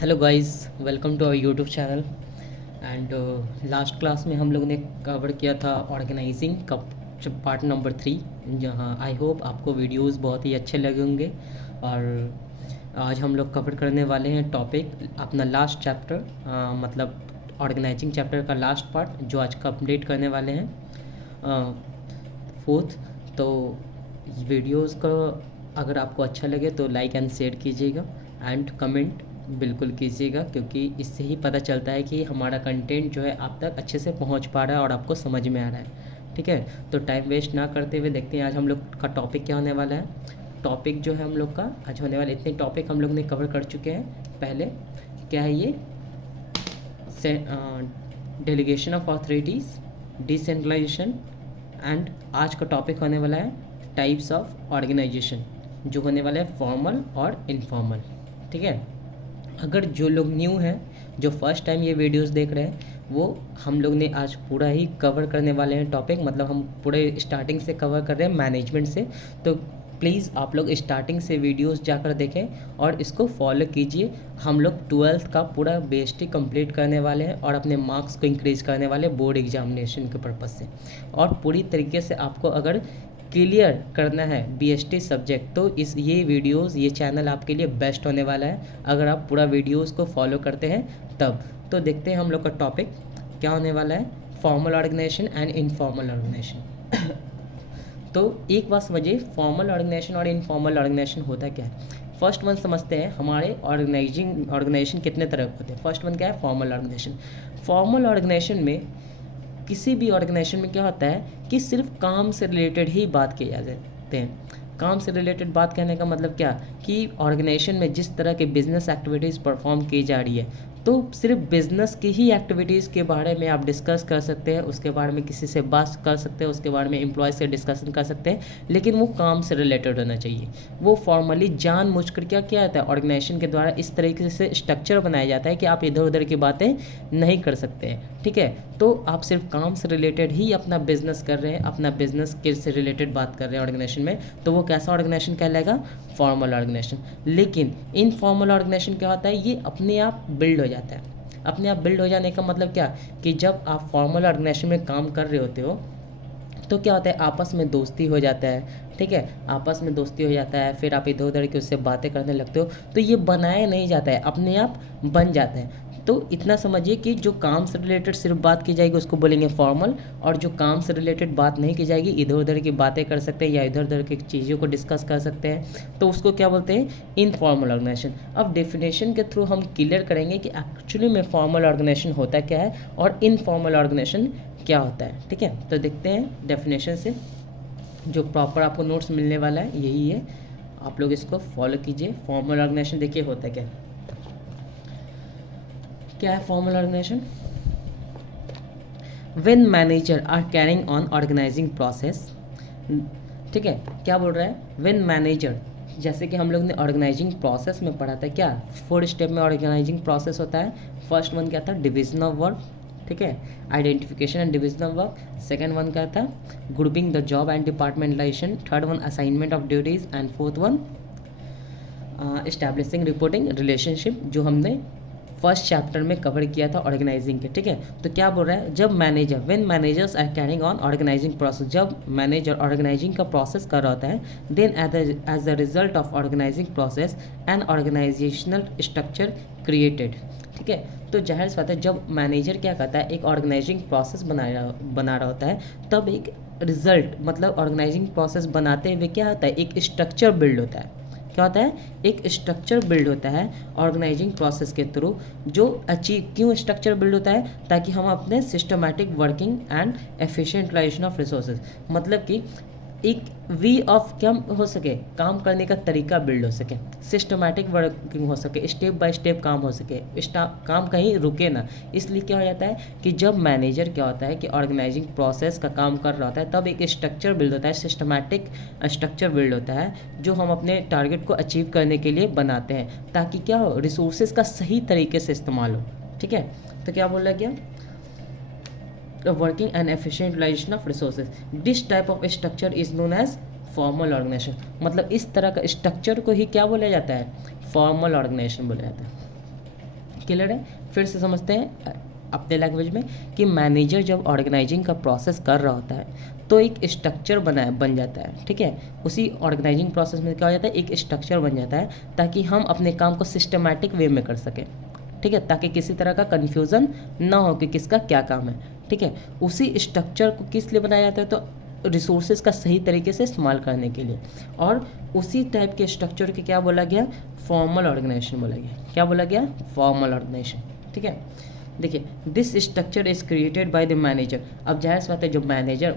Hello guys, welcome to our YouTube channel. And last class में हम लोग ने कवर किया था ऑर्गेनाइजिंग का पार्ट नंबर 3, जहां आई होप आपको वीडियोस बहुत ही अच्छे लगे होंगे। और आज हम लोग कवर करने वाले हैं टॉपिक अपना लास्ट चैप्टर, मतलब ऑर्गेनाइजिंग चैप्टर का लास्ट पार्ट जो आज कंप्लीट करने वाले हैं, फोर्थ। तो वीडियोस का अगर आपको अच्छा लगे तो लाइक एंड शेयर कीजिएगा एंड कमेंट बिल्कुल कीजिएगा, क्योंकि इससे ही पता चलता है कि हमारा कंटेंट जो है आप तक अच्छे से पहुंच पा रहा है और आपको समझ में आ रहा है। ठीक है, तो टाइम वेस्ट ना करते हुए देखते हैं आज हम लोग का टॉपिक क्या होने वाला है। टॉपिक जो है हम लोग का आज होने वाले, इतने टॉपिक हम लोग ने कवर कर चुके हैं पहले। क्या है ये? Delegation of authorities, decentralisation. And आज का टॉपिक होने वाला है टाइप्स ऑफ ऑर्गेनाइजेशन, जो होने वाला है फॉर्मल और इनफॉर्मल। ठीक है, अगर जो लोग न्यू हैं, जो फर्स्ट टाइम ये वीडियोस देख रहे हैं, वो हम लोग ने आज पूरा ही कवर करने वाले हैं टॉपिक, मतलब हम पूरे स्टार्टिंग से कवर कर रहे हैं मैनेजमेंट से। तो प्लीज़ आप लोग स्टार्टिंग से वीडियोस जाकर देखें और इसको फॉलो कीजिए। हम लोग 12th का पूरा बेसिक कंप्लीट करने वाले हैं और अपने मार्क्स को इंक्रीज़ करने वाले बोर्ड एग्जामिनेशन के पर्पज़ से। और पूरी तरीके से आपको अगर क्लियर करना है बीएसटी सब्जेक्ट, तो ये वीडियोस, ये चैनल आपके लिए बेस्ट होने वाला है अगर आप पूरा वीडियोस को फॉलो करते हैं तब। तो देखते हैं हम लोग का टॉपिक क्या होने वाला है, formal organisation and informal organisation. तो एक बात समझिए, फॉर्मल ऑर्गेनाइजेशन और इनफॉर्मल ऑर्गेनाइजेशन होता क्या है। फर्स्ट वन समझते हैं, हमारे ऑर्गेनाइजेशन कितने तरह के होते हैं। फर्स्ट वन क्या है? Formal organisation. फॉर्मल ऑर्गेनाइजेशन में, किसी भी ऑर्गेनाइजेशन में क्या होता है कि सिर्फ काम से रिलेटेड ही बात किए जाते हैं। काम से रिलेटेड बात कहने का मतलब क्या कि ऑर्गेनाइजेशन में जिस तरह के बिजनेस एक्टिविटीज़ परफॉर्म की जा रही है, तो सिर्फ बिजनेस की ही एक्टिविटीज़ के बारे में आप डिस्कस कर सकते हैं, उसके बारे में किसी से बात कर सकते हैं, उसके बारे में एम्प्लॉय से डिस्कशन कर सकते हैं, लेकिन वो काम से रिलेटेड होना चाहिए। वो फॉर्मली जानबूझकर क्या किया जाता है, ऑर्गेनाइजेशन के द्वारा इस तरीके से स्ट्रक्चर बनाया जाता है कि आप इधर उधर की बातें नहीं कर सकते हैं। ठीक है, तो आप सिर्फ काम से रिलेटेड ही अपना बिजनेस कर रहे हैं, अपना बिजनेस के से रिलेटेड बात कर रहे हैं ऑर्गेनाइजेशन में, तो वो कैसा ऑर्गेनाइजेशन कहलाएगा? Formal organisation. लेकिन इनफॉर्मल ऑर्गेनाइजेशन क्या होता है? ये अपने आप बिल्ड हो जाता है। अपने आप बिल्ड हो जाने का मतलब क्या कि जब आप फॉर्मल ऑर्गेनाइजेशन में काम कर रहे होते हो तो क्या होता है, आपस में दोस्ती हो जाता है। ठीक है, आपस में दोस्ती हो जाता है, फिर आप इधर उधर की उससे बातें करने लगते हो, तो ये बनाया नहीं जाता है, अपने आप बन जाता है। तो इतना समझिए कि जो काम से रिलेटेड सिर्फ बात की जाएगी उसको बोलेंगे फॉर्मल, और जो काम से रिलेटेड बात नहीं की जाएगी, इधर उधर की बातें कर सकते हैं या इधर उधर की चीज़ों को डिस्कस कर सकते हैं, तो उसको क्या बोलते हैं? Informal organisation. अब डेफिनेशन के थ्रू हम क्लियर करेंगे कि एक्चुअली में फॉर्मल ऑर्गेनाइजेशन होता क्या है और इनफॉर्मल ऑर्गेनाइजेशन क्या होता है। ठीक है, तो देखते हैं डेफिनेशन से, जो प्रॉपर आपको नोट्स मिलने वाला है यही है, आप लोग इसको फॉलो कीजिए। फॉर्मल ऑर्गेनाइजेशन देखिए होता है क्या है formal organisation? When manager are carrying on organising process. ठीक है, क्या बोल रहा है? व्हेन मैनेजर, जैसे कि हम लोग ने ऑर्गेनाइजिंग प्रोसेस में पढ़ा था, क्या 4 स्टेप में ऑर्गेनाइजिंग प्रोसेस होता है। फर्स्ट वन क्या था? Division of work. ठीक है, identification and division of work. Second one क्या था? Grouping the job and departmentalisation. Third one assignment of duties. And fourth one establishing reporting relationship, जो हमने फर्स्ट चैप्टर में कवर किया था ऑर्गेनाइजिंग के। ठीक है, तो क्या बोल रहा है? जब manager, when managers are carrying on organising process, जब मैनेजर ऑर्गेनाइजिंग का प्रोसेस कर रहा होता है, then as the result of organising process an organisational structure created. ठीक है, तो जाहिर सी बात है, जब मैनेजर क्या करता है, एक ऑर्गेनाइजिंग प्रोसेस बना रहा होता है, तब एक रिजल्ट, मतलब ऑर्गेनाइजिंग प्रोसेस बनाते हुए क्या होता है, एक स्ट्रक्चर बिल्ड होता है। क्या होता है? एक स्ट्रक्चर बिल्ड होता है ऑर्गेनाइजिंग प्रोसेस के थ्रू। जो अचीव, क्यों स्ट्रक्चर बिल्ड होता है? ताकि हम अपने systematic working and efficient utilisation of resources, मतलब कि एक वे ऑफ क्या हो सके, काम करने का तरीका बिल्ड हो सके, सिस्टमैटिक वर्किंग हो सके, स्टेप बाय स्टेप काम हो सके, काम कहीं रुके ना। इसलिए क्या हो जाता है कि जब मैनेजर क्या होता है कि ऑर्गेनाइजिंग प्रोसेस का काम कर रहा होता है, तब एक स्ट्रक्चर बिल्ड होता है, सिस्टमैटिक स्ट्रक्चर बिल्ड होता है, जो हम अपने टारगेट को अचीव करने के लिए बनाते हैं, ताकि क्या हो, रिसोर्सेज का सही तरीके से इस्तेमाल हो। ठीक है, तो क्या बोला गया? working and efficient utilization of resources. This type of structure is known as formal organization. मतलब इस तरह का स्ट्रक्चर को ही क्या बोला जाता है? फॉर्मल ऑर्गेनाइजेशन बोला जाता है। क्लियर है? फिर से समझते हैं अपने लैंग्वेज में कि मैनेजर जब ऑर्गेनाइजिंग का प्रोसेस कर रहा होता है तो एक स्ट्रक्चर बन जाता है, ठीक है। उसी ऑर्गेनाइजिंग प्रोसेस में क्या हो जाता है, एक स्ट्रक्चर बन जाता है ताकि हम अपने काम को सिस्टमैटिक वे में कर सकें, ठीक है, ताकि किसी तरह का कन्फ्यूज़न ना हो कि किसका क्या काम है, ठीक है। उसी स्ट्रक्चर को किस लिए बनाया जाता है, तो रिसोर्सेज का सही तरीके से इस्तेमाल करने के लिए। और उसी टाइप के स्ट्रक्चर के क्या बोला गया, फॉर्मल ऑर्गेनाइजेशन बोला गया। क्या बोला गया, फॉर्मल ऑर्गेनाइजेशन, ठीक है। देखिए, this structure is created by the manager. अब जाहिर सी बात है, जो मैनेजर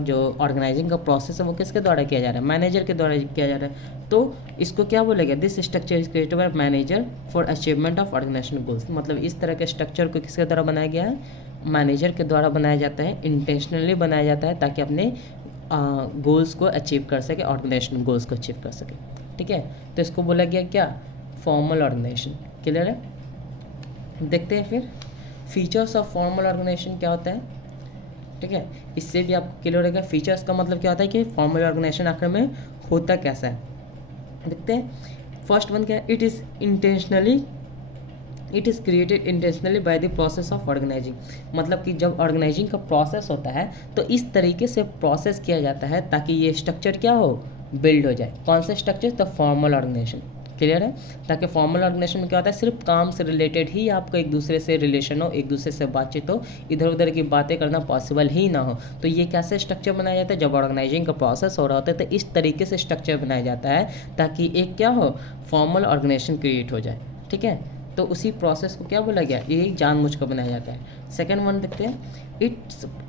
जो ऑर्गेनाइजिंग का प्रोसेस है वो किसके द्वारा किया जा रहा है, मैनेजर के द्वारा किया जा रहा है। तो इसको क्या बोला गया, this structure is created by manager for achievement of organisation goals. मतलब इस तरह के स्ट्रक्चर को किसके द्वारा बनाया गया है, मैनेजर के द्वारा बनाया जाता है, इंटेंशनली बनाया जाता है ताकि अपने गोल्स को अचीव कर सके, ऑर्गेनाइजेशन गोल्स को अचीव कर सके, ठीक है। तो इसको बोला गया क्या, फॉर्मल ऑर्गेनाइजेशन। क्लियर है? देखते हैं फिर फीचर्स ऑफ फॉर्मल ऑर्गेनाइजेशन क्या होता है, ठीक है। इससे भी आपको क्लियर रहेगा फीचर्स का मतलब क्या होता है कि फॉर्मल ऑर्गेनाइजेशन आखिर में होता कैसा है। देखते हैं फर्स्ट वन क्या है, it is created intentionally by the process of organising. मतलब कि जब ऑर्गेनाइजिंग का प्रोसेस होता है तो इस तरीके से प्रोसेस किया जाता है ताकि ये स्ट्रक्चर क्या हो, बिल्ड हो जाए। कौन सा structure, the formal organisation. Clear है? ताकि फॉर्मल ऑर्गेनाइजेशन में क्या होता है, सिर्फ काम से रिलेटेड ही आपका एक दूसरे से रिलेशन हो, एक दूसरे से बातचीत हो, इधर उधर की बातें करना पॉसिबल ही ना हो। तो ये कैसे स्ट्रक्चर बनाया जाता है, जब ऑर्गेनाइजिंग का प्रोसेस हो रहा होता है तो इस तरीके से स्ट्रक्चर बनाया जाता है ताकि एक क्या हो, फॉर्मल ऑर्गेनाइजेशन क्रिएट हो जाए, ठीक है। तो उसी प्रोसेस को क्या बोला गया, ये जानबूझ कर बनाया जाता है। सेकेंड वन देखते हैं,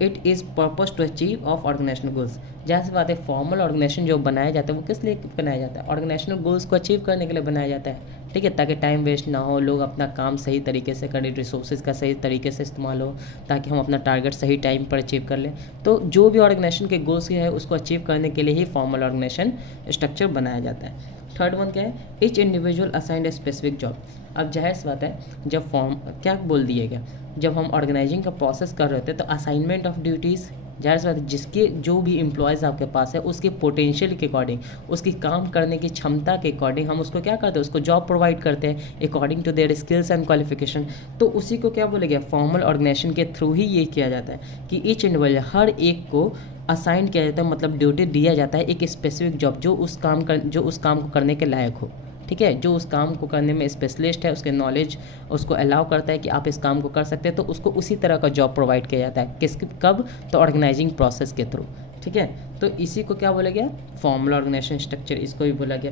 it is purpose to achieve of organisational goals. जैसे बात है, फॉर्मल ऑर्गेनाइजेशन जो बनाया जाता है वो किस लिए बनाया जाता है, ऑर्गेनाइजेशनल गोल्स को अचीव करने के लिए बनाया जाता है, ठीक है। ताकि टाइम वेस्ट ना हो, लोग अपना काम सही तरीके से करें, रिसोर्सेज का सही तरीके से इस्तेमाल हो, ताकि हम अपना टारगेट सही टाइम पर अचीव कर लें। तो जो भी ऑर्गेनाइजेशन के गोल्स है उसको अचीव करने के लिए ही फॉर्मल ऑर्गेनाइजेशन स्ट्रक्चर बनाया जाता है। थर्ड वन क्या है, each individual assigned a specific job. अब जाहिर सी बात है, जब फॉर्म क्या बोल दिया गया, जब हम ऑर्गेनाइजिंग का प्रोसेस कर रहे थे तो असाइनमेंट ऑफ ड्यूटीज़, जाहिर सी बात है जिसके जो भी एम्प्लॉयज़ आपके पास है उसके पोटेंशियल के अकॉर्डिंग, उसकी काम करने की क्षमता के अकॉर्डिंग हम उसको क्या करते हैं, उसको जॉब प्रोवाइड करते हैं according to their skills and qualification. तो उसी को क्या बोला गया, फॉर्मल ऑर्गेनाइजेशन के थ्रू ही ये किया जाता है कि ईच इंडिविजुअल, हर एक को असाइन किया जाता है, मतलब ड्यूटी दिया जाता है एक स्पेसिफिक जॉब जो उस काम को करने के लायक हो, ठीक है। जो उस काम को करने में स्पेशलिस्ट है, उसके नॉलेज उसको अलाउ करता है कि आप इस काम को कर सकते हैं, तो उसको उसी तरह का जॉब प्रोवाइड किया जाता है। कब, तो ऑर्गेनाइजिंग प्रोसेस के थ्रू, ठीक है। तो इसी को क्या बोला गया, फॉर्मल ऑर्गेनाइजेशन स्ट्रक्चर, इसको भी बोला गया।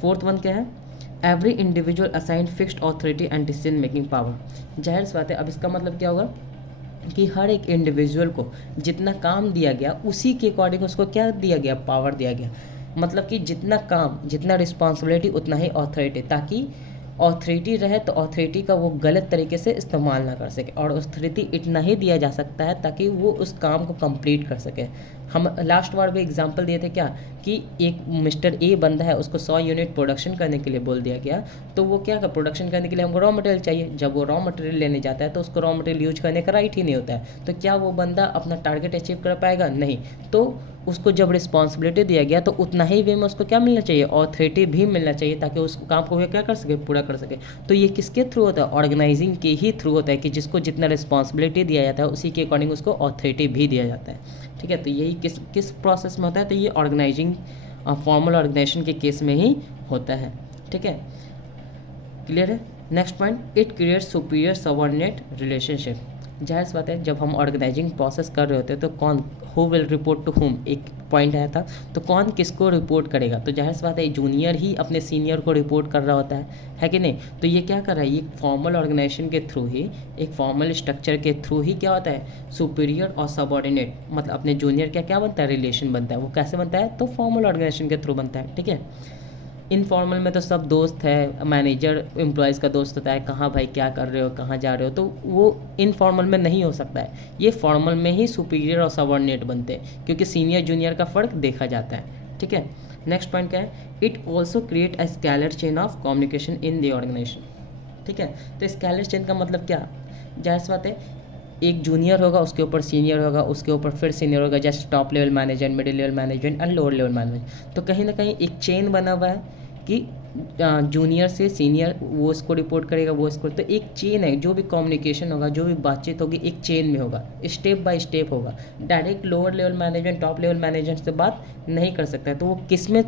फोर्थ वन क्या है, every individual assign fixed authority and decision making power. जाहिर सी बात है, अब इसका मतलब क्या होगा कि हर एक इंडिविजुअल को जितना काम दिया गया उसी के अकॉर्डिंग उसको क्या दिया गया, पावर दिया गया। मतलब कि जितना काम, जितना रिस्पॉन्सिबिलिटी उतना ही ऑथोरिटी, ताकि ऑथोरिटी रहे तो ऑथोरिटी का वो गलत तरीके से इस्तेमाल ना कर सके, और ऑथोरिटी इतना ही दिया जा सकता है ताकि वो उस काम को कंप्लीट कर सके। हम लास्ट बार भी एग्जांपल दिए थे क्या, कि एक मिस्टर ए बंदा है, उसको 100 यूनिट प्रोडक्शन करने के लिए बोल दिया गया, तो वो क्या कर, प्रोडक्शन करने के लिए हमको रॉ मटेरियल चाहिए। जब वो रॉ मटेरियल लेने जाता है तो उसको रॉ मटेरियल यूज करने का राइट ही नहीं होता है, तो क्या वो बंदा अपना टारगेट अचीव कर पाएगा, नहीं। तो उसको जब रिस्पॉन्सिबिलिटी दिया गया तो उतना ही वे में उसको क्या मिलना चाहिए, ऑथोरिटी भी मिलना चाहिए, ताकि उस काम को क्या कर सके, पूरा कर सके। तो ये किसके थ्रू होता है, ऑर्गेनाइजिंग के ही थ्रू होता है, कि जिसको जितना रिस्पॉन्सिबिलिटी दिया जाता है उसी के अकॉर्डिंग उसको ऑथोरिटी भी दिया जाता है, ठीक है। तो यही किस प्रोसेस में होता है, तो ये ऑर्गेनाइजिंग फॉर्मल ऑर्गेनाइजेशन के केस में ही होता है, ठीक है। क्लियर है? Next point, it creates superior subordinate relationship. जाहिर सी बात है, जब हम ऑर्गेनाइजिंग प्रोसेस कर रहे होते हैं तो कौन, who will report to whom, एक पॉइंट आया था, तो कौन किसको रिपोर्ट करेगा, तो जाहिर सी बात है जूनियर ही अपने सीनियर को रिपोर्ट कर रहा होता है कि नहीं। तो ये क्या कर रहा है, ये फॉर्मल ऑर्गेनाइजेशन के थ्रू ही, एक फॉर्मल स्ट्रक्चर के थ्रू ही क्या होता है, सुपीरियर और सबऑर्डिनेट, मतलब अपने जूनियर का क्या बनता है, रिलेशन बनता है। वो कैसे बनता है, तो फॉर्मल ऑर्गेनाइजेशन के थ्रू बनता है, ठीक है। इनफॉर्मल में तो सब दोस्त है, मैनेजर एम्प्लॉयज़ का दोस्त होता है, कहाँ भाई क्या कर रहे हो, कहाँ जा रहे हो, तो वो इनफॉर्मल में नहीं हो सकता है। ये फॉर्मल में ही सुपीरियर और सबऑर्डिनेट बनते हैं, क्योंकि सीनियर जूनियर का फ़र्क देखा जाता है, ठीक है। नेक्स्ट पॉइंट क्या है, it also create a scalar chain of communication in the organisation, ठीक है। तो स्केलर चेन का मतलब क्या, जाहिर सी बात है, एक जूनियर होगा, उसके ऊपर सीनियर होगा, उसके ऊपर फिर सीनियर होगा, जैसे top level management, middle level management and lower level management. तो कहीं ना कहीं एक चेन बना हुआ है कि जूनियर से सीनियर वो उसको रिपोर्ट करेगा, वो इसको, तो एक चेन है, जो भी कम्युनिकेशन होगा, जो भी बातचीत होगी एक चेन में होगा, स्टेप बाय स्टेप होगा। Direct lower level management top level management से बात नहीं कर सकता है, तो वो किस में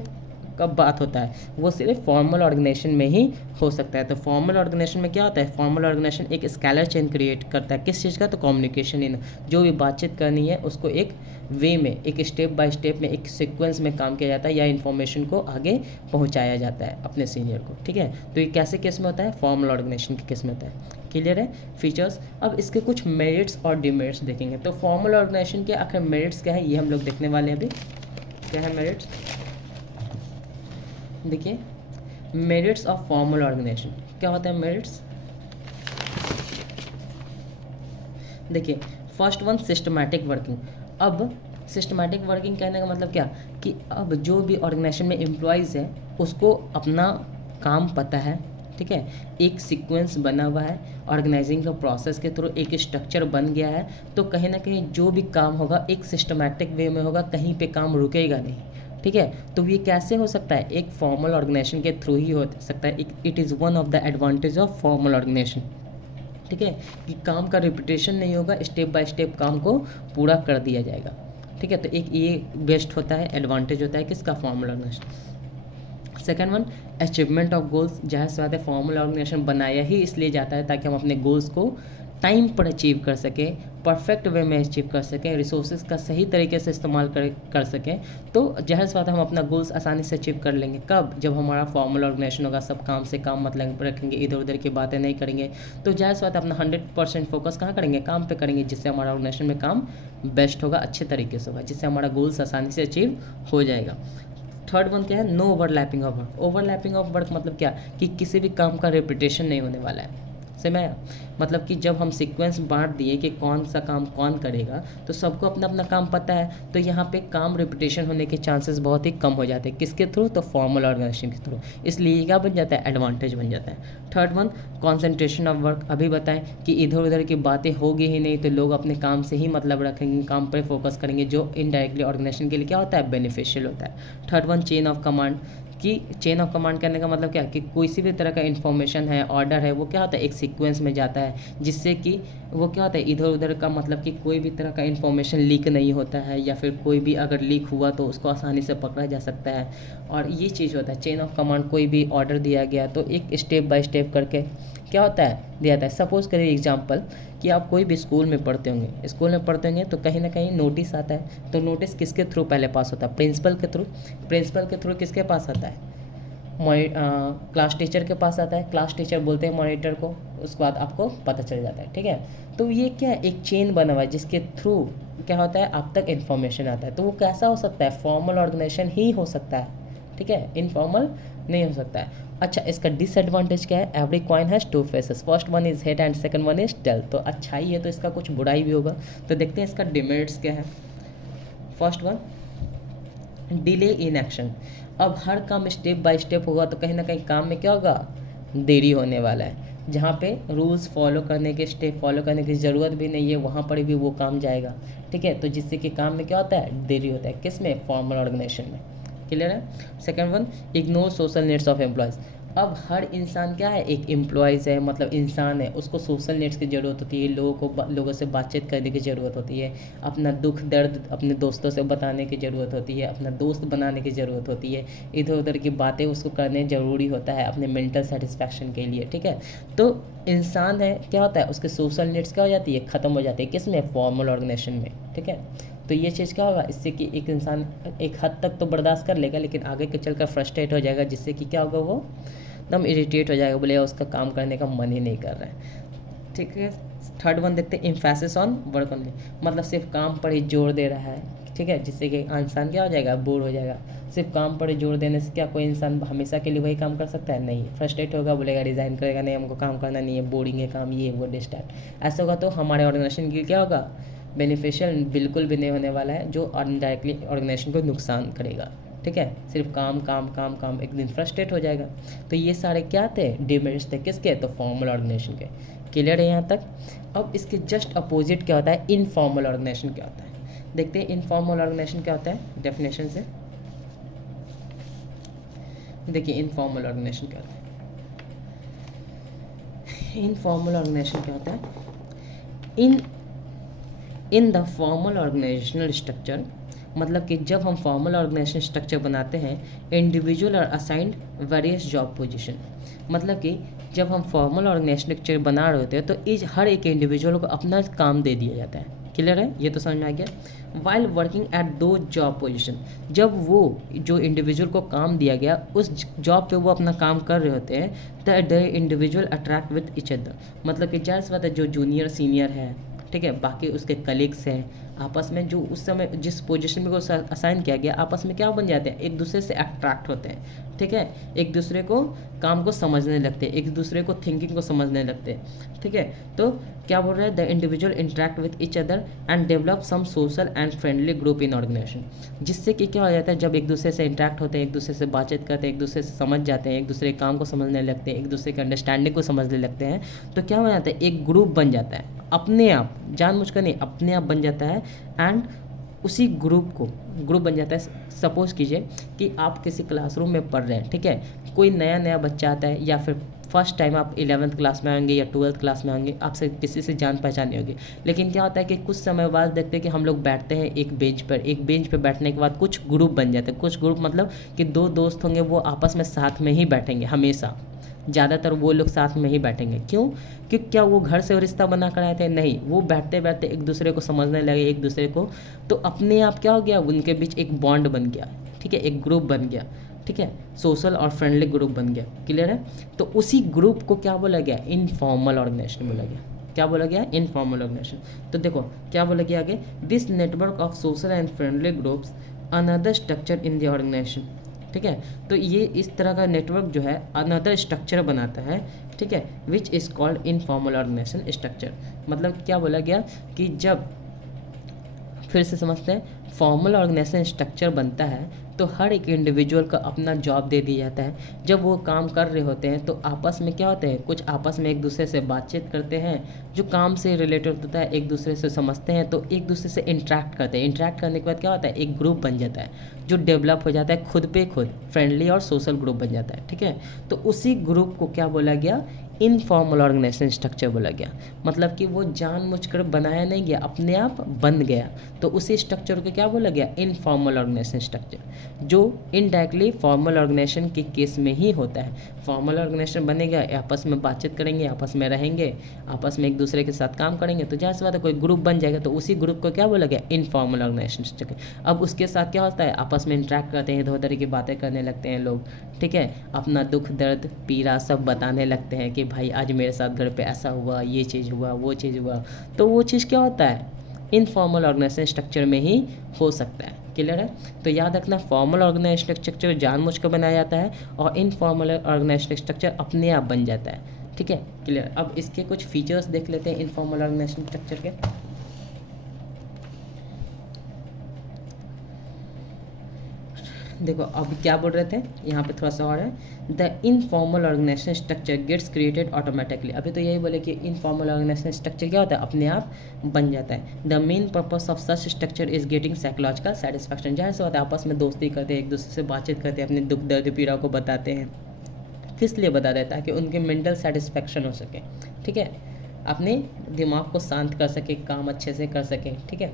कब बात होता है, वो सिर्फ फॉर्मल ऑर्गेनाइजेशन में ही हो सकता है। तो फॉर्मल ऑर्गेनाइजेशन में क्या होता है, फॉर्मल ऑर्गेनाइजेशन एक स्केलर चेन क्रिएट करता है, किस चीज़ का, तो कम्युनिकेशन इन, जो भी बातचीत करनी है उसको एक वे में, एक स्टेप बाय स्टेप में, एक सीक्वेंस में काम किया जाता है, या इन्फॉर्मेशन को आगे पहुंचाया जाता है अपने सीनियर को, ठीक है। तो ये कैसे केस में होता है, फॉर्मल ऑर्गेनाइजेशन के केस में होता है। क्लियर है फीचर्स। अब इसके कुछ मेरिट्स और डिमेरिट्स देखेंगे। तो फॉर्मल ऑर्गेनाइजेशन के आखिर मेरिट्स क्या है, ये हम लोग देखने वाले हैं अभी। क्या है मेरिट्स, देखिए मेरिट्स ऑफ फॉर्मल ऑर्गेनाइजेशन क्या होता है। मेरिट्स देखिए, फर्स्ट वन सिस्टमैटिक वर्किंग। अब सिस्टमैटिक वर्किंग कहने का मतलब क्या, कि अब जो भी ऑर्गेनाइजेशन में एम्प्लॉयज़ है उसको अपना काम पता है, ठीक है, एक सीक्वेंस बना हुआ है, ऑर्गेनाइजिंग का प्रोसेस के थ्रू एक स्ट्रक्चर बन गया है, तो कहीं ना कहीं जो भी काम होगा एक सिस्टमैटिक वे में होगा, कहीं पे काम रुकेगा नहीं, ठीक है। तो ये कैसे हो सकता है, एक फॉर्मल ऑर्गेनाइजेशन के थ्रू ही हो सकता है। It is one of the advantage of formal organisation, ठीक है, कि काम का रिपीटेशन नहीं होगा, स्टेप बाय स्टेप काम को पूरा कर दिया जाएगा, ठीक है। तो एक ये बेस्ट होता है, एडवांटेज होता है किसका, formal organisation. Second one achievement of goals. जाहिर सी बात है फॉर्मल ऑर्गेनाइजेशन बनाया ही इसलिए जाता है ताकि हम अपने गोल्स को टाइम पर अचीव कर सकें, परफेक्ट वे में अचीव कर सकें, रिसोर्सेज का सही तरीके से इस्तेमाल कर सकें। तो जाहिर सी बात है हम अपना गोल्स आसानी से अचीव कर लेंगे, कब, जब हमारा फॉर्मल ऑर्गेनाइजेशन होगा, सब काम से काम मतलब रखेंगे, इधर उधर की बातें नहीं करेंगे। तो जाहिर सी बात है अपना 100% फोकस कहाँ करेंगे, काम पे करेंगे, जिससे हमारा ऑर्गेनाइजेशन में काम बेस्ट होगा, अच्छे तरीके से होगा, जिससे हमारा गोल्स आसानी से अचीव हो जाएगा। थर्ड वन क्या है, no overlapping of work. Overlapping of work मतलब क्या, कि किसी भी काम का रिपीटेशन नहीं होने वाला है। समझ आया, मतलब कि जब हम सीक्वेंस बांट दिए कि कौन सा काम कौन करेगा, तो सबको अपना अपना काम पता है, तो यहाँ पे काम रिपीटेशन होने के चांसेस बहुत ही कम हो जाते हैं, किसके थ्रू, तो फॉर्मल ऑर्गेनाइजेशन के थ्रू। इसलिए क्या बन जाता है, एडवांटेज बन जाता है। Third one concentration of work. अभी बताएं कि इधर उधर की बातें होगी ही नहीं, तो लोग अपने काम से ही मतलब रखेंगे, काम पर फोकस करेंगे, जो इनडायरेक्टली ऑर्गेनाइजेशन के लिए क्या होता है, बेनिफिशियल होता है। Third one chain of command, कि चेन ऑफ कमांड करने का मतलब क्या, कि कोई सी भी तरह का इन्फॉर्मेशन है, ऑर्डर है, वो क्या होता है, एक सीक्वेंस में जाता है, जिससे कि वो क्या होता है, इधर उधर का मतलब कि कोई भी तरह का इन्फॉर्मेशन लीक नहीं होता है, या फिर कोई भी अगर लीक हुआ तो उसको आसानी से पकड़ा जा सकता है। और ये चीज़ होता है चेन ऑफ कमांड। कोई भी ऑर्डर दिया गया तो एक स्टेप बाय स्टेप करके क्या होता है, दिया जाता है। सपोज़ करिए एग्जाम्पल कि आप कोई भी स्कूल में पढ़ते होंगे, तो कहीं ना कहीं नोटिस आता है, तो नोटिस किसके थ्रू पहले पास होता है, प्रिंसिपल के थ्रू। प्रिंसिपल के थ्रू किसके पास आता है, क्लास टीचर के पास आता है, क्लास टीचर बोलते हैं मॉनिटर को, उसके बाद आपको पता चल जाता है, ठीक है। तो ये क्या है, एक चेन बना हुआ है जिसके थ्रू क्या होता है, आप तक इन्फॉर्मेशन आता है। तो वो कैसा हो सकता है, फॉर्मल ऑर्गेनाइजेशन ही हो सकता है, ठीक है, इनफॉर्मल नहीं हो सकता है। अच्छा, इसका डिसएडवांटेज क्या है, every coin has two faces, first one is head and second one is tail. तो अच्छाई है तो इसका कुछ बुराई भी होगा। तो देखते हैं इसका डिमेरिट्स क्या है। First one delay in action. अब हर काम स्टेप बाय स्टेप होगा तो कहीं ना कहीं काम में क्या होगा, देरी होने वाला है। जहाँ पे रूल्स फॉलो करने के, स्टेप फॉलो करने की ज़रूरत भी नहीं है, वहाँ पर भी वो काम जाएगा, ठीक है। तो जिससे कि काम में क्या होता है, देरी होता है, किस में, फॉर्मल ऑर्गेनाइजेशन में। क्लियर है। Second one ignore social needs of employees. अब हर इंसान क्या है, एक एम्प्लॉयज़ है, मतलब इंसान है, उसको सोशल नीड्स की ज़रूरत होती है, लोगों से बातचीत करने की ज़रूरत होती है, अपना दुख दर्द अपने दोस्तों से बताने की ज़रूरत होती है, अपना दोस्त बनाने की ज़रूरत होती है, इधर उधर की बातें उसको करने ज़रूरी होता है अपने मेंटल सेटिस्फैक्शन के लिए, ठीक है। तो इंसान है, क्या होता है, उसके सोशल नीड्स क्या हो जाती है, ख़त्म हो जाती है, किस में, फॉर्मल ऑर्गेनाइजेशन में, ठीक है। तो ये चीज़ क्या होगा, इससे कि एक इंसान एक हद तक तो बर्दाश्त कर लेगा, लेकिन आगे के चलकर फ्रस्ट्रेट हो जाएगा, जिससे कि क्या होगा, वो एकदम इरिटेट हो जाएगा, बोलेगा उसका काम करने का मन ही नहीं कर रहा है, ठीक है। थर्ड वन देखते हैं एम्फेसिस ऑन वर्क ओनली, मतलब सिर्फ काम पर ही जोर दे रहा है, ठीक है, जिससे कि इंसान क्या हो जाएगा, बोर हो जाएगा। सिर्फ काम पर ही जोर देने से क्या कोई इंसान हमेशा के लिए वही काम कर सकता है, नहीं, फ्रस्ट्रेट होगा, बोलेगा रिज़ाइन करेगा, नहीं हमको काम करना नहीं है, बोरिंग है काम, ये वो डिस्टर्ब। ऐसा होगा तो हमारे ऑर्गेनाइजेशन के लिए क्या होगा, बेनिफिशियल बिल्कुल भी नहीं होने वाला है, जो इनडायरेक्टली ऑर्गेनाइजेशन को नुकसान करेगा, ठीक है। सिर्फ काम काम काम काम, एक दिन फ्रस्ट्रेट हो जाएगा। तो ये सारे क्या थे, डिमेरिट्स थे, किसके, तो फॉर्मल ऑर्गेनाइजेशन के। क्लियर है यहाँ तक। अब इसके जस्ट अपोजिट क्या होता है, इनफॉर्मल ऑर्गेनाइजेशन क्या होता है, देखते हैं इनफॉर्मल ऑर्गेनाइजेशन क्या होता है डेफिनेशन से। देखिए इनफॉर्मल ऑर्गेनाइजेशन क्या होता है। इनफॉर्मल ऑर्गेनाइजेशन क्या होता है? In in the formal organisational structure, मतलब कि जब हम फॉर्मल ऑर्गेनाइजेशन स्ट्रक्चर बनाते हैं, individual are assigned various job position. मतलब कि जब हम फॉर्मल ऑर्गेनाइजेशन स्ट्रक्चर बना रहे होते हैं तो इस हर एक इंडिविजुअल को अपना काम दे दिया जाता है। क्लियर है? ये तो समझ में आ गया। वाइल वर्किंग एट दो जॉब पोजीशन, जब वो जो इंडिविजुअल को काम दिया गया उस जॉब पे वो अपना काम कर रहे होते हैं, the individual attract with each other. मतलब कि जाहिर सी बात है, जो जूनियर सीनियर है, ठीक है, बाकी उसके कलीग्स हैं, आपस में जो उस समय जिस पोजीशन में को असाइन किया गया, आपस में क्या बन जाते हैं, एक दूसरे से अट्रैक्ट होते हैं। ठीक है, एक दूसरे को काम को समझने लगते हैं, एक दूसरे को थिंकिंग को समझने लगते हैं। ठीक है, तो क्या बोल रहे हैं, the individual interact with each other and develop some social and friendly group in organisation. जिससे कि क्या हो जाता है, जब एक दूसरे से इंटरेक्ट होते हैं, एक दूसरे से बातचीत करते हैं, एक दूसरे से समझ जाते हैं, एक दूसरे के काम को समझने लगते हैं, एक दूसरे के अंडरस्टैंडिंग को समझने लगते हैं, तो क्या हो जाता है, एक ग्रुप बन जाता है अपने आप, जानबूझकर नहीं, अपने आप बन जाता है। एंड उसी ग्रुप बन जाता है। सपोज कीजिए कि आप किसी क्लासरूम में पढ़ रहे हैं, ठीक है, कोई नया बच्चा आता है, या फिर फर्स्ट टाइम आप 11th क्लास में आएंगे या 12th क्लास में आएंगे, आपसे किसी से जान पहचान नहीं होगी। लेकिन क्या होता है कि कुछ समय बाद देखते हैं कि हम लोग बैठते हैं एक बेंच पर बैठने के बाद कुछ ग्रुप बन जाते हैं। कुछ ग्रुप मतलब कि दो दोस्त होंगे, वो आपस में साथ में ही बैठेंगे हमेशा, ज़्यादातर वो लोग साथ में ही बैठेंगे। क्यों? कि क्या वो घर से रिश्ता बना कर आए थे? नहीं, वो बैठते बैठते एक दूसरे को समझने लगे, एक दूसरे को, तो अपने आप क्या हो गया, उनके बीच एक बॉन्ड बन गया। ठीक है, एक ग्रुप बन गया। ठीक है, सोशल और फ्रेंडली ग्रुप बन गया। क्लियर है? तो उसी ग्रुप को क्या बोला गया, इनफॉर्मल ऑर्गेनाइजेशन बोला गया। क्या बोला गया, इनफॉर्मल ऑर्गेनाइजेशन। तो देखो क्या बोला गया आगे, this network of social and friendly groups another structure in the organisation. ठीक है, तो ये इस तरह का नेटवर्क जो है अनदर स्ट्रक्चर बनाता है। ठीक है, which is called informal organisation structure. मतलब क्या बोला गया कि जब, फिर से समझते हैं, फॉर्मल ऑर्गेनाइजेशन स्ट्रक्चर बनता है तो हर एक इंडिविजुअल का अपना जॉब दे दिया जाता है। जब वो काम कर रहे होते हैं तो आपस में क्या होते हैं, कुछ आपस में एक दूसरे से बातचीत करते हैं, जो काम से रिलेटेड होता है, एक दूसरे से समझते हैं, तो एक दूसरे से इंटरेक्ट करते हैं। इंटरेक्ट करने के बाद क्या होता है, एक ग्रुप बन जाता है जो डेवलप हो जाता है खुद पे खुद, फ्रेंडली और सोशल ग्रुप बन जाता है। ठीक है, तो उसी ग्रुप को क्या बोला गया, इनफॉर्मल ऑर्गेनाइजेशन स्ट्रक्चर बोला गया। मतलब कि वो जानबूझकर बनाया नहीं गया, अपने आप बन गया। तो उसी स्ट्रक्चर को क्या बोला गया, इनफॉर्मल ऑर्गेनाइजेशन स्ट्रक्चर, जो इनडायरेक्टली फॉर्मल ऑर्गेनाइजेशन के केस में ही होता है। फॉर्मल ऑर्गेनाइजेशन बनेगा, आपस में बातचीत करेंगे, आपस में रहेंगे, आपस में एक दूसरे के साथ काम करेंगे, तो जैसे बात है कोई ग्रुप बन जाएगा, तो उसी ग्रुप को क्या बोला गया, इनफॉर्मल ऑर्गेनाइजेशन स्ट्रक्चर। अब उसके साथ क्या होता है, आपस में इंटरेक्ट करते हैं, इधर उधर की बातें करने लगते हैं लोग। ठीक है, अपना दुख दर्द पीड़ा सब बताने लगते हैं कि भाई आज मेरे साथ घर पे ऐसा हुआ, ये चीज़ हुआ, वो चीज़ हुआ। तो वो चीज़ क्या होता है, इनफॉर्मल ऑर्गेनाइजेशन स्ट्रक्चर में ही हो सकता है। क्लियर है? तो याद रखना, फॉर्मल ऑर्गेनाइजेशन स्ट्रक्चर जानबूझकर बनाया जाता है और इनफॉर्मल ऑर्गेनाइजेशन स्ट्रक्चर अपने आप बन जाता है। ठीक है, क्लियर। अब इसके कुछ फीचर्स देख लेते हैं इनफॉर्मल ऑर्गेनाइजेशन स्ट्रक्चर के। देखो अब क्या बोल रहे थे, यहाँ पे थोड़ा सा और है, the informal organisation structure gets created automatically. अभी तो यही बोले कि इनफॉर्मल ऑर्गेनाइजेशन स्ट्रक्चर क्या होता है, अपने आप बन जाता है। The main purpose of such structure is getting psychological satisfaction. जहाँ से होता है, आपस में दोस्ती करते हैं, एक दूसरे से बातचीत करते हैं, अपने दुख दर्द पीड़ा को बताते हैं। किस लिए बताते हैं, ताकि उनके मेंटल सेटिस्फैक्शन हो सके। ठीक है, अपने दिमाग को शांत कर सके, काम अच्छे से कर सके। ठीक है,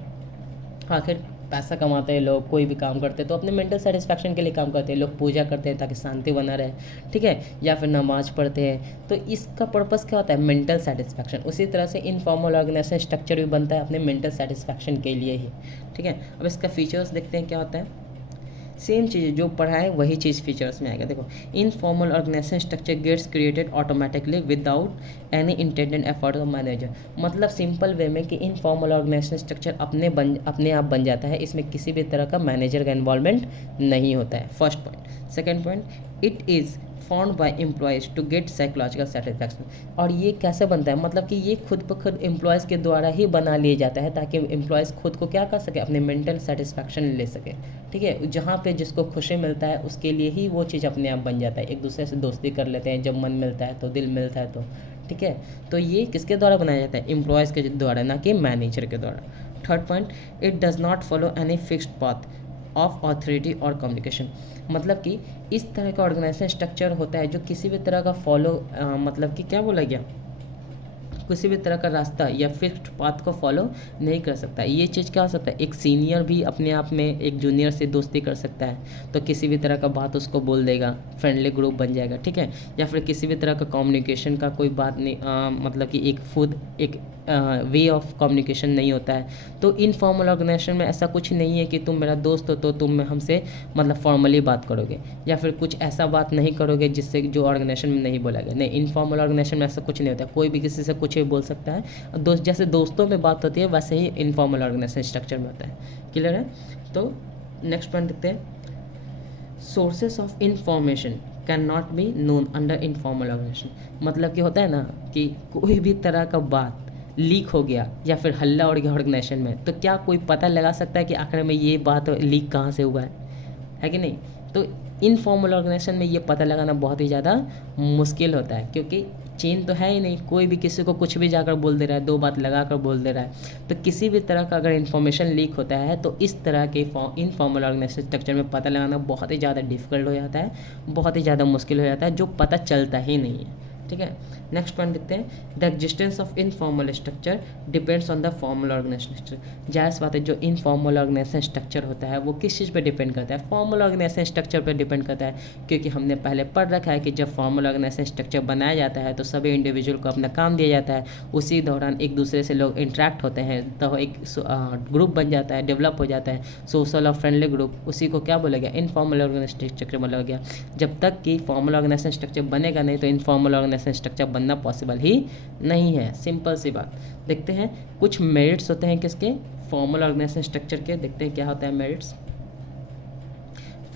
आखिर पैसा कमाते हैं लोग, कोई भी काम करते हैं तो अपने मेंटल सेटिस्फैक्शन के लिए काम करते हैं। लोग पूजा करते हैं ताकि शांति बना रहे। ठीक है, या फिर नमाज पढ़ते हैं, तो इसका पर्पस क्या होता है, मेंटल सेटिस्फैक्शन। उसी तरह से इनफॉर्मल ऑर्गेनाइजेशन स्ट्रक्चर भी बनता है अपने मेंटल सेटिस्फैक्शन के लिए ही। ठीक है, अब इसका फीचर्स देखते हैं क्या होता है। सेम चीज़ जो पढ़ा है वही चीज़ फीचर्स में आएगा। देखो, informal organisation structure gets created automatically without any intended effort of manager. मतलब सिंपल वे में कि इनफॉर्मल ऑर्गेनाइजेशन स्ट्रक्चर अपने आप बन जाता है, इसमें किसी भी तरह का मैनेजर का इन्वॉल्वमेंट नहीं होता है। First point. Second point, it is found by employees to get psychological satisfaction. और ये कैसे बनता है, मतलब कि ये खुद ब खुद एम्प्लॉयज़ के द्वारा ही बना लिया जाता है ताकि एम्प्लॉयज़ खुद को क्या कर सके, अपने मेंटल सेटिस्फैक्शन ले सके। ठीक है, जहाँ पे जिसको खुशी मिलता है उसके लिए ही वो चीज़ अपने आप बन जाता है। एक दूसरे से दोस्ती कर लेते हैं, जब मन मिलता है तो, दिल मिलता है तो। ठीक है, तो ये किसके द्वारा बनाया जाता है, एम्प्लॉयज़ के द्वारा, ना कि मैनेजर के द्वारा। Third point, it does not follow any fixed path. Of authority और कम्युनिकेशन। मतलब कि इस तरह का ऑर्गेनाइजेशन स्ट्रक्चर होता है जो किसी भी तरह का फॉलो मतलब कि क्या बोला गया, किसी भी तरह का रास्ता या फिक्स्ड पाथ को फॉलो नहीं कर सकता। ये चीज़ क्या हो सकता है, एक सीनियर भी अपने आप में एक जूनियर से दोस्ती कर सकता है, तो किसी भी तरह का बात उसको बोल देगा, फ्रेंडली ग्रुप बन जाएगा, ठीक है। या फिर किसी भी तरह का कम्युनिकेशन का कोई बात नहीं मतलब कि एक वे ऑफ कम्युनिकेशन नहीं होता है। तो इनफॉर्मल ऑर्गेनाइजेशन में ऐसा कुछ नहीं है कि तुम मेरा दोस्त हो तो तुम हमसे मतलब फॉर्मली बात करोगे या फिर कुछ ऐसा बात नहीं करोगे जिससे जो ऑर्गेनाइजेशन में नहीं बोला गया। नहीं, इनफॉर्मल ऑर्गेनाइजेशन में ऐसा कुछ नहीं होता है, कोई भी किसी से कुछ भी बोल सकता है। दोस्त जैसे दोस्तों में बात होती है वैसे ही इनफॉर्मल ऑर्गेनाइजेशन स्ट्रक्चर में होता है। क्लियर है। तो नेक्स्ट पॉइंट देखते हैं, sources of information can not be known under informal organisation. मतलब कि होता है ना कि कोई भी तरह का बात लीक हो गया या फिर हल्ला उड़ गया ऑर्गेनाइजेशन में, तो क्या कोई पता लगा सकता है कि आखिर में ये बात लीक कहाँ से हुआ है कि नहीं। तो इनफॉर्मल ऑर्गेनाइजेशन में ये पता लगाना बहुत ही ज़्यादा मुश्किल होता है, क्योंकि चेन तो है ही नहीं, कोई भी किसी को कुछ भी जाकर बोल दे रहा है, दो बात लगा कर बोल दे रहा है। तो किसी भी तरह का अगर इन्फॉर्मेशन लीक होता है तो इस तरह के इनफॉर्मल ऑर्गेनाइजेशन स्ट्रक्चर में पता लगाना बहुत ही ज़्यादा डिफिकल्ट हो जाता है, बहुत ही ज़्यादा मुश्किल हो जाता है, जो पता चलता ही नहीं है। ठीक है। नेक्स्ट पॉइंट देखते हैं, the existence of informal structure depends on the formal organisation structure. जाहिर बात है, जो इनफॉर्मल ऑर्गेनाइजेशन स्ट्रक्चर होता है वो किस चीज़ पे डिपेंड करता है, फॉर्मल ऑर्गेनाइजेशन स्ट्रक्चर पे डिपेंड करता है। क्योंकि हमने पहले पढ़ रखा है कि जब फॉर्मल ऑर्गेनाइजेशन स्ट्रक्चर बनाया जाता है तो सभी इंडिविजुअल को अपना काम दिया जाता है, उसी दौरान एक दूसरे से लोग इंटरेक्ट होते हैं, तो एक ग्रुप बन जाता है, डेवलप हो जाता है, सोशल और फ्रेंडली ग्रुप। उसी को क्या बोला गया, इनफॉर्मल ऑर्गेनाइजेशन स्ट्रक्चर बोला गया। जब तक कि फॉर्मल ऑर्गेनाइजेशन स्ट्रक्चर बनेगा नहीं तो इनफॉर्मल ऑर्गेनाइजेशन स्ट्रक्चर बनना पॉसिबल ही नहीं है। सिंपल सी बात। देखते हैं कुछ मेरिट्स होते हैं किसके, फॉर्मल ऑर्गेनाइजेशन स्ट्रक्चर के। देखते हैं क्या होता है मेरिट्स।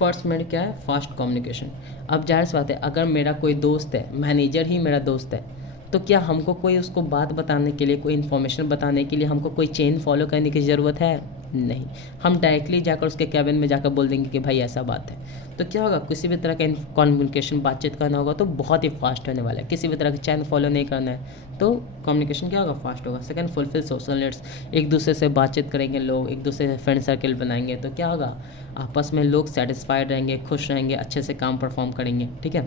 फर्स्ट मेरिट क्या है, फास्ट कम्युनिकेशन। अब जाहिर सी बात है, अगर मेरा कोई दोस्त है, मैनेजर ही मेरा दोस्त है, तो क्या हमको कोई उसको बात बताने के लिए, कोई इन्फॉर्मेशन बताने के लिए हमको कोई चेन फॉलो करने की ज़रूरत है? नहीं। हम डायरेक्टली जाकर उसके कैबिन में जाकर बोल देंगे कि भाई ऐसा बात है। तो क्या होगा, किसी भी तरह का कम्युनिकेशन बातचीत करना होगा तो बहुत ही फास्ट होने वाला है। किसी भी तरह का चैन फॉलो नहीं करना है तो कम्युनिकेशन क्या होगा, फास्ट होगा। Second, fulfil social needs. एक दूसरे से बातचीत करेंगे लोग, एक दूसरे से फ्रेंड सर्कल बनाएंगे तो क्या होगा, आपस में लोग सेटिस्फाइड रहेंगे, खुश रहेंगे, अच्छे से काम परफॉर्म करेंगे। ठीक है।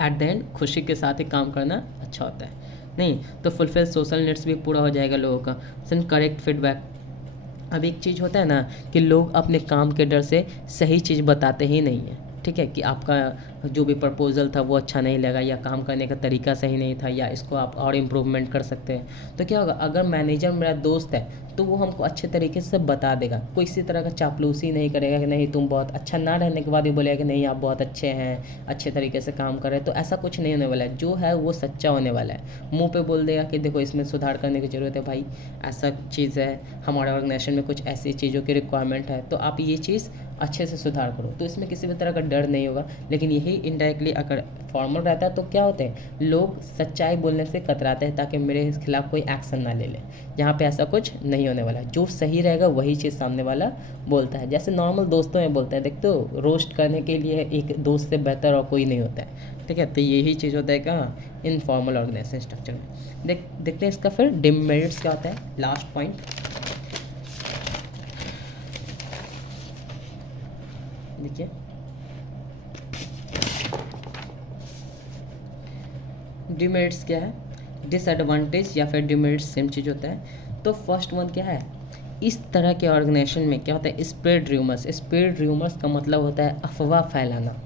एट द एंड खुशी के साथ ही काम करना अच्छा होता है। नहीं तो फुलफिल सोशल नीड्स भी पूरा हो जाएगा लोगों का। Send correct feedback. अब एक चीज़ होता है ना कि लोग अपने काम के डर से सही चीज़ बताते ही नहीं हैं। ठीक है, कि आपका जो भी प्रपोजल था वो अच्छा नहीं लगा, या काम करने का तरीका सही नहीं था, या इसको आप और इम्प्रूवमेंट कर सकते हैं। तो क्या होगा, अगर मैनेजर मेरा दोस्त है तो वो हमको अच्छे तरीके से बता देगा, कोई इसी तरह का चापलूसी नहीं करेगा कि नहीं तुम बहुत अच्छा ना रहने के बाद भी बोलेगा कि नहीं आप बहुत अच्छे हैं, अच्छे तरीके से काम कर रहे हैं। तो ऐसा कुछ नहीं होने वाला है, जो है वो सच्चा होने वाला है। मुंह पे बोल देगा कि देखो इसमें सुधार करने की ज़रूरत है भाई, ऐसा चीज़ है, हमारे ऑर्गेनाइजेशन में कुछ ऐसी चीज़ों की रिक्वायरमेंट है, तो आप ये चीज़ अच्छे से सुधार करो। तो इसमें किसी भी तरह का डर नहीं होगा। लेकिन यही इनडायरेक्टली अगर फॉर्मल रहता है तो क्या होते हैं, लोग सच्चाई बोलने से कतराते हैं ताकि मेरे खिलाफ कोई एक्शन ना ले ले। यहाँ पे ऐसा कुछ नहीं होने वाला, जो सही रहेगा वही चीज़ सामने वाला बोलता है। जैसे नॉर्मल दोस्तों में बोलते हैं, देखते हो रोस्ट करने के लिए एक दोस्त से बेहतर और कोई नहीं होता है। ठीक है, तो यही चीज़ होता है कहाँ, इनफॉर्मल ऑर्गेनाइजेशन स्ट्रक्चर में। देखते हैं इसका फिर डिमेरिट्स क्या होता है। लास्ट पॉइंट देखिए, डिमेरिट्स क्या है, डिसएडवांटेज या फिर डिमेरिट्स सेम चीज़ होता है। तो फर्स्ट वन क्या है, इस तरह के ऑर्गेनाइजेशन में क्या होता है, स्प्रेड र्यूमर्स। स्प्रेड र्यूमर्स का मतलब होता है अफवाह फैलाना।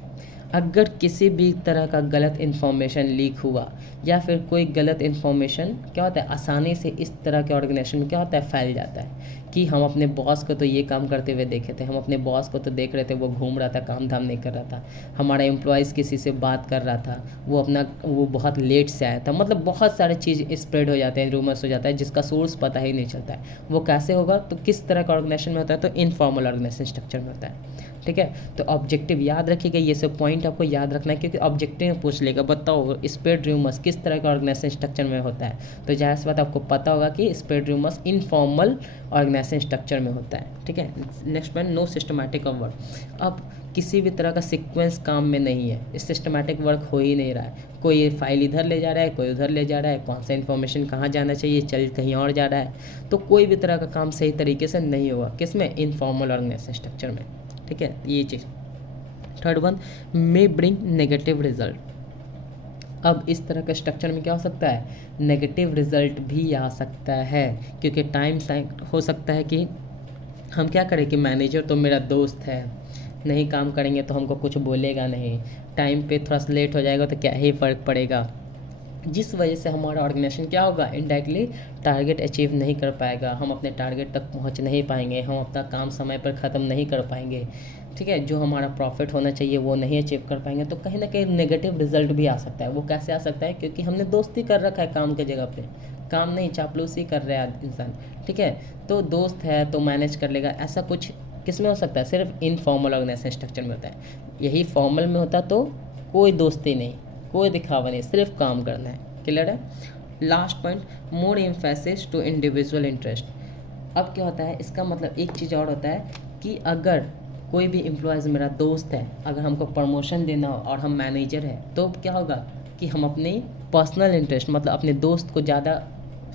अगर किसी भी तरह का गलत इन्फॉर्मेशन लीक हुआ या फिर कोई गलत इन्फॉर्मेशन क्या होता है, आसानी से इस तरह के ऑर्गेनाइजेशन में क्या होता है, फैल जाता है कि हम अपने बॉस को तो ये काम करते हुए देखे थे, हम अपने बॉस को तो देख रहे थे वो घूम रहा था, काम धाम नहीं कर रहा था, हमारा एम्प्लॉयज़ किसी से बात कर रहा था, वो बहुत लेट से आया था। मतलब बहुत सारे चीज़ स्प्रेड हो जाते हैं, रूमर्स हो जाता है जिसका सोर्स पता ही नहीं चलता है। वो कैसे होगा, तो किस तरह का ऑर्गेनाइजेशन में होता है, तो इनफॉर्मल ऑर्गेनाइजेशन स्ट्रक्चर में होता है। ठीक है, तो ऑब्जेक्टिव याद रखिएगा, ये सब पॉइंट आपको याद रखना है क्योंकि ऑब्जेक्टिव में पूछ लेगा, बताओ स्प्रेड र्यूमर्स किस तरह का ऑर्गेनाइजेशन स्ट्रक्चर में होता है। तो जाहिर सी बात आपको पता होगा कि स्प्रेड र्यूमर्स इनफॉर्मल ऑर्गेनाइजेशन वैसे स्ट्रक्चर में होता है, ठीक है। Next point, no systematic of work. अब किसी भी तरह का सीक्वेंस काम में नहीं है, सिस्टमैटिक वर्क हो ही नहीं रहा है। कोई फाइल इधर ले जा रहा है, कोई उधर ले जा रहा है, कौन सा इन्फॉर्मेशन कहाँ जाना चाहिए चल कहीं और जा रहा है, तो कोई भी तरह का काम सही तरीके से नहीं होगा। किसमें? इनफॉर्मल ऑर्गेनाइजेशन स्ट्रक्चर में, ठीक है, ये चीज़। Third one, may bring negative result. अब इस तरह के स्ट्रक्चर में क्या हो सकता है? नेगेटिव रिजल्ट भी आ सकता है, क्योंकि टाइम हो सकता है कि हम क्या करें कि मैनेजर तो मेरा दोस्त है, नहीं काम करेंगे तो हमको कुछ बोलेगा नहीं, टाइम पे थोड़ा सा लेट हो जाएगा तो क्या ही फ़र्क पड़ेगा, जिस वजह से हमारा ऑर्गेनाइजेशन क्या होगा? इनडायरेक्टली टारगेट अचीव नहीं कर पाएगा, हम अपने टारगेट तक पहुंच नहीं पाएंगे, हम अपना काम समय पर ख़त्म नहीं कर पाएंगे, ठीक है, जो हमारा प्रॉफिट होना चाहिए वो नहीं अचीव कर पाएंगे। तो कहीं ना कहीं नेगेटिव रिजल्ट भी आ सकता है। वो कैसे आ सकता है? क्योंकि हमने दोस्ती कर रखा है काम की जगह पे, काम नहीं चापलूसी कर रहा है इंसान, ठीक है, तो दोस्त है तो मैनेज कर लेगा, ऐसा कुछ किस में हो सकता है? सिर्फ इनफॉर्मल ऑर्गेनाइजेशन स्ट्रक्चर में होता है। यही फॉर्मल में होता तो कोई दोस्ती नहीं, कोई दिखावा नहीं, सिर्फ काम करना है। क्लियर है? Last point, more emphasis to individual interest. अब क्या होता है, इसका मतलब एक चीज़ और होता है कि अगर कोई भी एम्प्लॉयज़ मेरा दोस्त है, अगर हमको प्रमोशन देना हो और हम मैनेजर हैं, तो क्या होगा कि हम अपनी पर्सनल इंटरेस्ट मतलब अपने दोस्त को ज़्यादा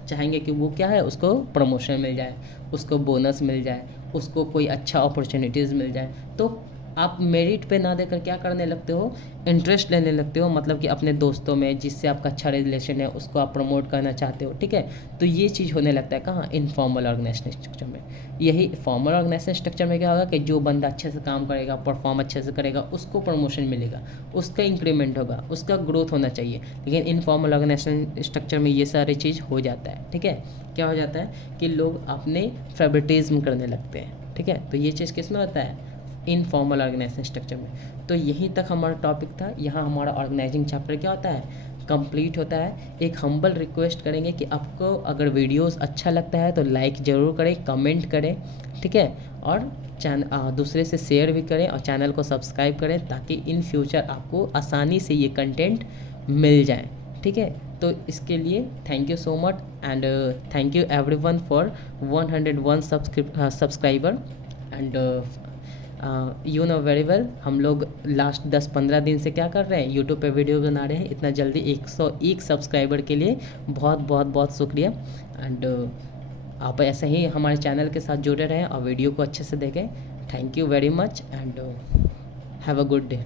चाहेंगे कि वो क्या है, उसको प्रमोशन मिल जाए, उसको बोनस मिल जाए, उसको कोई अच्छा अपॉर्चुनिटीज़ मिल जाए। तो आप मेरिट पे ना देकर क्या करने लगते हो? इंटरेस्ट लेने लगते हो, मतलब कि अपने दोस्तों में जिससे आपका अच्छा रिलेशन है उसको आप प्रमोट करना चाहते हो, ठीक है। तो ये चीज़ होने लगता है कहाँ? इनफॉर्मल ऑर्गेनाइजेशन स्ट्रक्चर में। यही फॉर्मल ऑर्गेनाइजेशन स्ट्रक्चर में क्या होगा कि जो बंदा अच्छे से काम करेगा, परफॉर्म अच्छे से करेगा, उसको प्रमोशन मिलेगा, उसका इंक्रीमेंट होगा, उसका ग्रोथ होना चाहिए। लेकिन इनफॉर्मल ऑर्गेनाइजेशन स्ट्रक्चर में ये सारी चीज़ हो जाता है, ठीक है। क्या हो जाता है कि लोग अपने फेवरेटिज्म करने लगते हैं, ठीक है। तो ये चीज़ किस में होता है? इनफॉर्मल ऑर्गेनाइजेशन स्ट्रक्चर में। तो यहीं तक हमारा टॉपिक था। यहाँ हमारा ऑर्गेनाइजिंग चैप्टर क्या होता है? कंप्लीट होता है। एक हम्बल रिक्वेस्ट करेंगे कि आपको अगर वीडियोस अच्छा लगता है तो लाइक ज़रूर करें, कमेंट करें, ठीक है, और दूसरे से शेयर भी करें और चैनल को सब्सक्राइब करें ताकि इन फ्यूचर आपको आसानी से ये कंटेंट मिल जाए, ठीक है। तो इसके लिए thank you so much and thank you everyone for 101 subscriber and you know very well. हम लोग लास्ट 10-15 दिन से क्या कर रहे हैं? यूट्यूब पे वीडियो बना रहे हैं। इतना जल्दी 101 सब्सक्राइबर के लिए बहुत बहुत बहुत शुक्रिया एंड आप ऐसे ही हमारे चैनल के साथ जुड़े रहें और वीडियो को अच्छे से देखें। Thank you very much and have a good day.